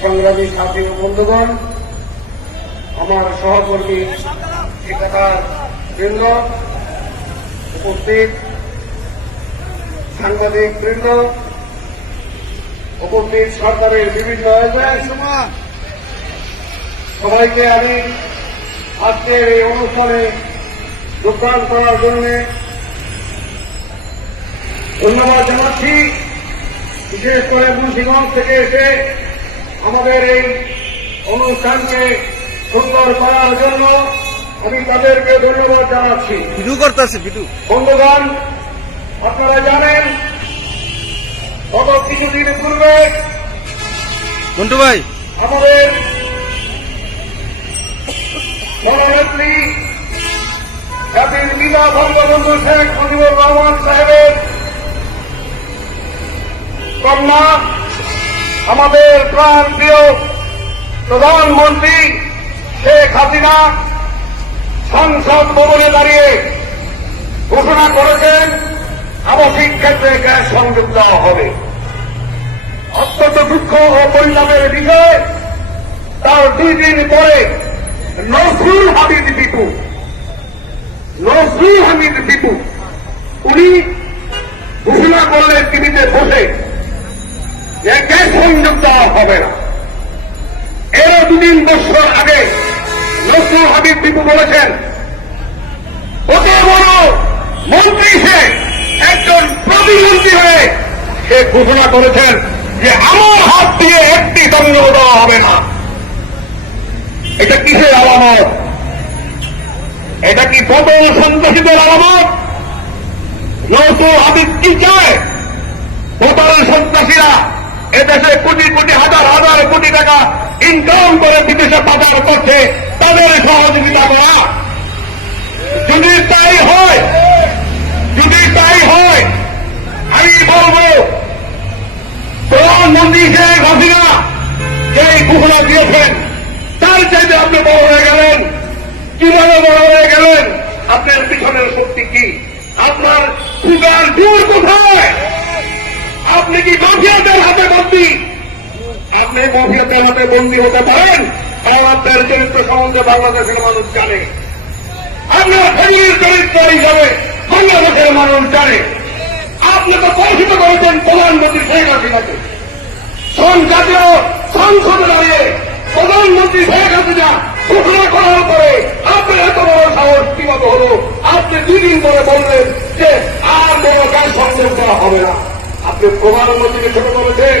সংগ্রামী সাথী বন্ধুগণ, আমার সহকর্মী ঠিকাদার বৃন্দ, উপস্থিত সাংবাদিক বৃন্দ, উপস্থিত সরকারের বিভিন্ন সবাইকে আমি আজকের এই অনুষ্ঠানে যোগদান করার জন্য ধন্যবাদ জানাচ্ছি। বিশেষ করে মুন্সিগঞ্জ থেকে এসে আমাদের এই অনুষ্ঠানকে সুন্দর করার জন্য আমি তাদেরকে ধন্যবাদ জানাচ্ছি। ভিডিও করতেছে ভিডিও বন্ধুগণ আপনারা জানেন গত কিছুদিন পূর্বে মন্টু ভাই। আমাদের গণনেত্রী জাতির বিনা বঙ্গবন্ধু শেখ মুজিবুর রহমান সাহেবের কন্যা আমাদের প্রাণ প্রিয় প্রধানমন্ত্রী শেখ হাসিনা সংসদ ভবনে দাঁড়িয়ে ঘোষণা করেছেন, আবাসিক ক্ষেত্রে গ্যাস সংযোগ দেওয়া হবে। অত্যন্ত দুঃখ ও পরিণামের বিষয়, তার দুই দিন পরে নজরুল হামিদ বিপু, নজরুল হামিদ বিপু, উনি ঘোষণা করলেন টিভিতে বসে গ্যাস সংযোগ দেওয়া হবে না। এরও দুদিন বছর আগে নজরুল হামিদ বিপু বলেছেন কত বড় মন্ত্রী সে একজন প্রতিমন্ত্রী হয়ে সে ঘোষণা করেছেন যে আমার হাত দিয়ে একটি সংযোগ দেওয়া হবে না। এটা কিসের আলামত? এটা কি বদল সন্ত্রাসীদের আলামত? নৌসুল হাবিব কি চায়? বদল সন্ত্রাসীরা টাকা ইনকাম করে বিদেশে পাচার করছে, তাদের সহযোগিতা করা। যদি তাই হয়, যদি তাই হয়, আমি বলব, প্রধানমন্ত্রী শেখ হাসিনা যে ঘোষণা দিয়েছেন, তার চাইতে আপনি বড় হয়ে গেলেন। কীভাবে বড় হয়ে গেলেন? আপনার পিছনের শক্তি কি? আপনার সুগার জোর কোথায়? আপনি কি মাফিয়াদের হাতে বন্দী আপনি মাফিয়াদের হাতে বন্দী হতে পারেন কারণ আপনার চরিত্র সম্বন্ধে বাংলাদেশের মানুষ জানে। আপনার ফ্যামিলির চরিত্র হিসাবে বাংলাদেশের মানুষ জানে। আপনি তো পরিচিত করেছেন প্রধানমন্ত্রী শেখ হাসিনাকে। জাতীয় সংসদে দাঁড়িয়ে প্রধানমন্ত্রী শেখ হাসিনা ঘোষণা করার পরে আপনার এত বড় সাহস কীভাবে হলো? আপনি দুই দিন পরে বললেন যে আর বড় কাজ সংযোগ করা হবে না। আপনি প্রধানমন্ত্রীকে ছোট করেছেন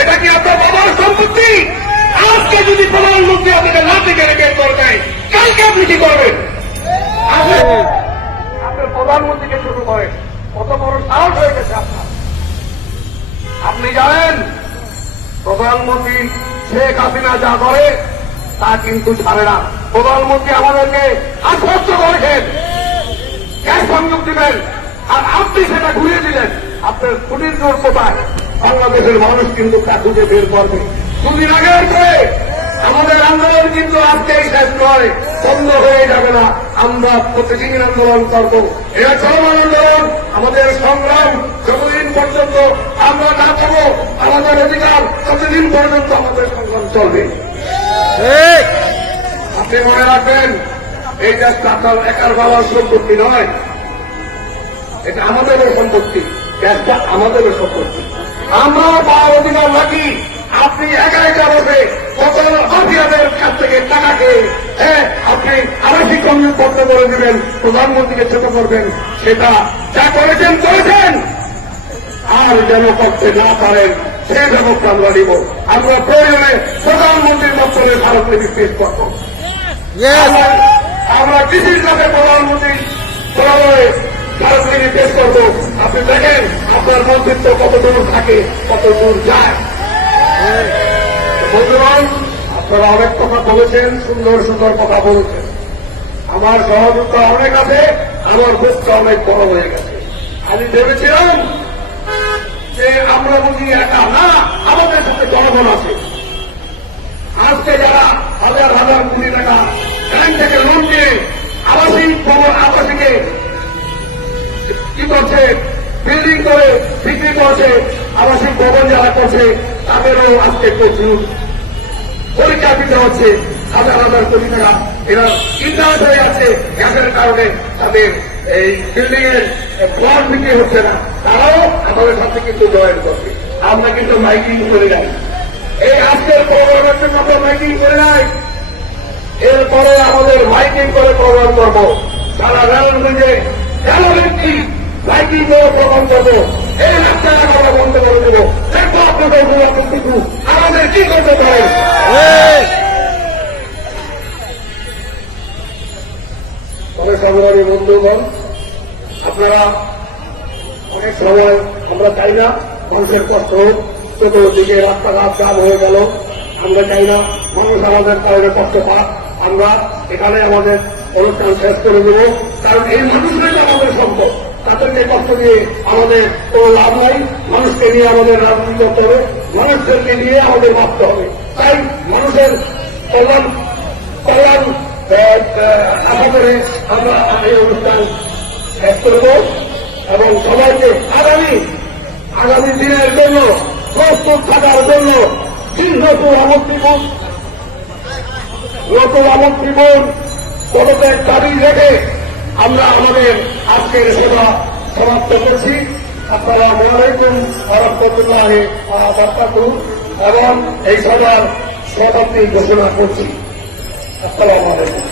এটা কি আপনার বাবার সম্পত্তি? আজকে যদি প্রধানমন্ত্রী আপনাকে লাঠি কেড়ে বের করে দেয়, কালকে আপনি কি করবেন? আপনার প্রধানমন্ত্রীকে শুরু করেন। কত বড় সাহস হয়ে গেছে আপনার। আপনি জানেন, প্রধানমন্ত্রী শেখ হাসিনা যা করে, তা কিন্তু ছাড়ে না। প্রধানমন্ত্রী আমাদেরকে আশ্বস্ত করেছেন। গ্যাস সংযোগ দিবেন আর আপনি সেটা ঘুরিয়ে দিলেন। আপনার কুটির জোর কোথায়? বাংলাদেশের মানুষ কিন্তু তা খুঁজে বের করবে। দুদিন আগে হয়েছে আমাদের আন্দোলন কিন্তু আজকেই শেষ নয় বন্ধ হয়ে যাবে না। আমরা প্রতিদিন আন্দোলন করব। এটা চলমান আন্দোলন আমাদের সংগ্রাম যতদিন পর্যন্ত আমরা না পাবো আমাদের অধিকার ততদিন পর্যন্ত আমাদের সংগ্রাম চলবে। আপনি মনে রাখবেন এই দেশটা আপনার একার বাবার সম্পত্তি নয় এটা আমাদেরও সম্পত্তি দেশটা আমাদেরও সম্পত্তি। আমরা পাওয়ার অধিকার রাখি আপনি একা একা বসে কত মাফিয়াদের কাছ থেকে টাকা খেয়ে হ্যাঁ আপনি আবাসিক কমিউন বন্ধ করে দিবেন প্রধানমন্ত্রীকে ছোট করবেন সেটা যা করেছেন করেছেন। আর যেন করতে না পারেন সে ব্যবস্থা আমরা নিব। আমরা প্রয়োজনে প্রধানমন্ত্রীর দপ্তরে ভারতে বিস্তার করব। আমরা- কৃষির কাছে প্রধানমন্ত্রী কারণগুলি পেশ করব। আপনি দেখেন আপনার মন্ত্রিত্ব কত দূর থাকে কত দূর যায়। বন্ধুগণ, আপনারা অনেক কথা বলেছেন, সুন্দর সুন্দর কথা বলেছেন। আমার সহযোগিতা অনেক আছে, আমার বুকটা অনেক বড় হয়ে গেছে। আমি ভেবেছিলাম যে আমরা বুঝি একা না, আমাদের সাথে জনগণ আছে। আজকে যারা হাজার হাজার কোটি টাকা ব্যাংক থেকে লোন নিয়ে আবাসিক ভবন, আবাসিকে কি করছে? করে বিক্রি করছে, আবাসিক ভবন যারা করছে, তাদেরও আজকে প্রচুর পরীক্ষা দিতে হচ্ছে, হাজার হাজার কোটি টাকা। এরা ইন্টারেস্ট হয়ে যাচ্ছে গ্যাসের কারণে তাদের এই বিল্ডিং এর প্লট বিক্রি হচ্ছে না। তারাও আমাদের সাথে কিন্তু জয়েন করবে আমরা কিন্তু মাইকিং করে যাই। এই আজকের প্রোগ্রামের জন্য আমরা মাইকিং করে নাই এরপরে আমাদের মাইকিং করে প্রোগ্রাম করব। সারা রাজনীতিতে কেন ব্যক্তি বন্ধুগণ, আপনারা অনেক সময় আমরা চাই না মানুষের কষ্ট হোক, চতুর্দিকে রাস্তাঘাট জাম হয়ে গেল। আমরা চাই না মানুষ আমাদের কারণে কষ্ট পাক। আমরা এখানে আমাদের অনুষ্ঠান শেষ করে দেব। কারণ এই মানুষরাই আমাদের সম্পদ। তাদেরকে কষ্ট দিয়ে আমাদের কোনো লাভ নাই। মানুষকে নিয়ে আমাদের রাজনীতি করতে হবে। মানুষদেরকে নিয়ে আমাদের ভাবতে হবে। তাই মানুষের কল্যাণ কল্যাণ আশা করে আমরা এই অনুষ্ঠান শেষ করব এবং সবাইকে আগামী আগামী দিনের জন্য প্রস্তুত থাকার জন্য নতুন আমন্ত্রীবন নতুন আমন্ত্রীবন পদত্যাগ দাবি রেখে আমরা আমাদের আজকের সেবা সমাপ্ত করছি। আপনারা আলাইকুম রহমতুল্লাহ বার্তা করুন এবং এই সভার সমাপ্তি ঘোষণা করছি। আসসালামু আলাইকুম।